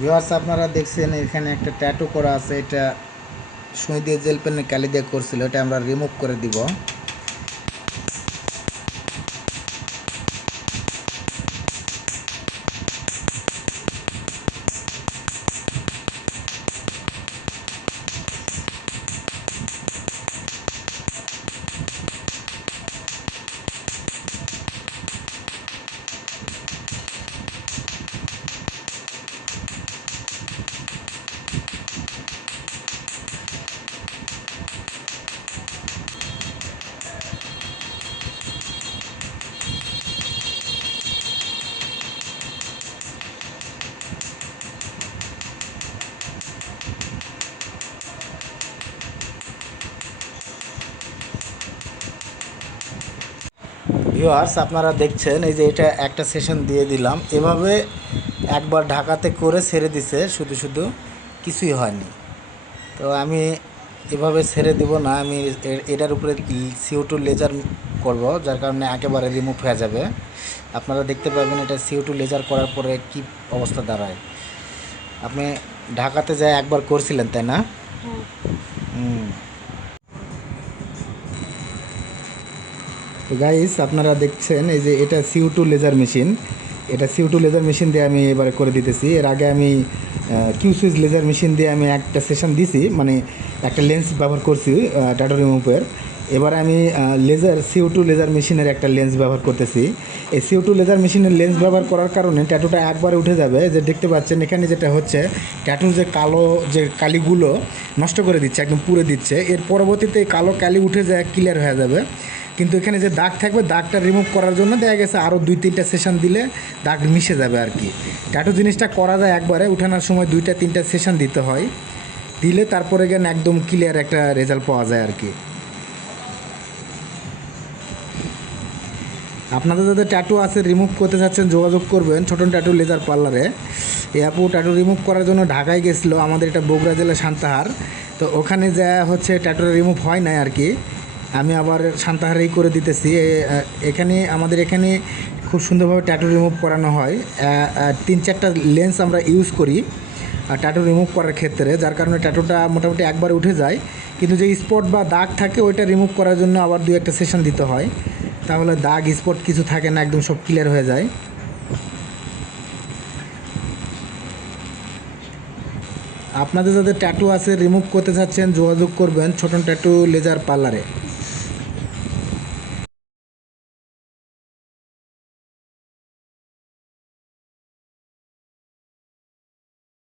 Viewers, আপনারা দেখছেন এখানে একটা ট্যাটু করা আছে। এটা সুই দিয়ে জেল পেনের কালি দিয়ে করছিল, এটা আমরা রিমুভ করে দিব। ভিউয়ার্স, আপনারা দেখছেন এই যে এটা একটা সেশন দিয়ে দিলাম। এভাবে একবার ঢাকাতে করে ছেড়ে দিছে, শুধু শুধু কিছুই হয়নি। তো আমি এভাবে ছেড়ে দিব না, আমি এটার উপরে CO2 লেজার করব, যার কারণে একেবারে রিমুভ হয়ে যাবে। আপনারা দেখতে পাবেন এটা CO2 লেজার করার পরে কি অবস্থা দাঁড়ায়। আপনি ঢাকাতে যায় একবার করছিলেন, তাই না? হুম। তো গাইস, আপনারা দেখছেন এই যে এটা CO2 লেজার মেশিন। এটা CO2 লেজার মেশিন দিয়ে আমি এবারে করে দিতেছি। এর আগে আমি কিউ সুইচ লেজার মেশিন দিয়ে আমি একটা সেশন দিছি, মানে একটা লেন্স ব্যবহার করছি ট্যাটু রিমুভের। এবার আমি CO2 লেজার মেশিনের একটা লেন্স ব্যবহার করতেছি। এই CO2 লেজার মেশিনের লেন্স ব্যবহার করার কারণে ট্যাটুটা একবারে উঠে যাবে। যে দেখতে পাচ্ছেন এখানে যেটা হচ্ছে, ট্যাটুর যে কালো যে কালিগুলো নষ্ট করে দিচ্ছে, একদম পুড়ে দিচ্ছে। এর পরবর্তীতে কালো কালি উঠে যায়, ক্লিয়ার হয়ে যাবে। কিন্তু এখানে যে দাগ থাকবে, দাগটা রিমুভ করার জন্য দেখা গেছে আরও 2-3টা সেশন দিলে দাগ মিশে যাবে আর কি। ট্যাটু জিনিসটা করা যায় একবারে, উঠানোর সময় 2-3টা সেশন দিতে হয়, দিলে তারপরে গেলে একদম ক্লিয়ার একটা রেজাল্ট পাওয়া যায় আর কি। আপনাদের যাদের ট্যাটু আছে, রিমুভ করতে চাচ্ছেন, যোগাযোগ করবেন ছোটন ট্যাটু লেজার পার্লারে। এই আপু ট্যাটু রিমুভ করার জন্য ঢাকায় গেছিলো, আমাদের এটা বগুড়া জেলা সান্তাহার। তো ওখানে যা হচ্ছে ট্যাটুটা রিমুভ হয় নাই আর কি। আমি আবার সান্তাহারেই করে দিতেছি। এখানে আমাদের এখানে খুব সুন্দরভাবে ট্যাটু রিমুভ করানো হয়। 3-4টা লেন্স আমরা ইউজ করি ট্যাটু রিমুভ করার ক্ষেত্রে, যার কারণে ট্যাটুটা মোটামুটি একবার উঠে যায়। কিন্তু যে স্পট বা দাগ থাকে, ওইটা রিমুভ করার জন্য আবার 2-1টা সেশন দিতে হয়, তাহলে দাগ স্পট কিছু থাকে না, একদম সব ক্লিয়ার হয়ে যায়। আপনাদের যাদের ট্যাটু আছে, রিমুভ করতে চাচ্ছেন, যোগাযোগ করবেন ছোটন ট্যাটু লেজার পার্লারে।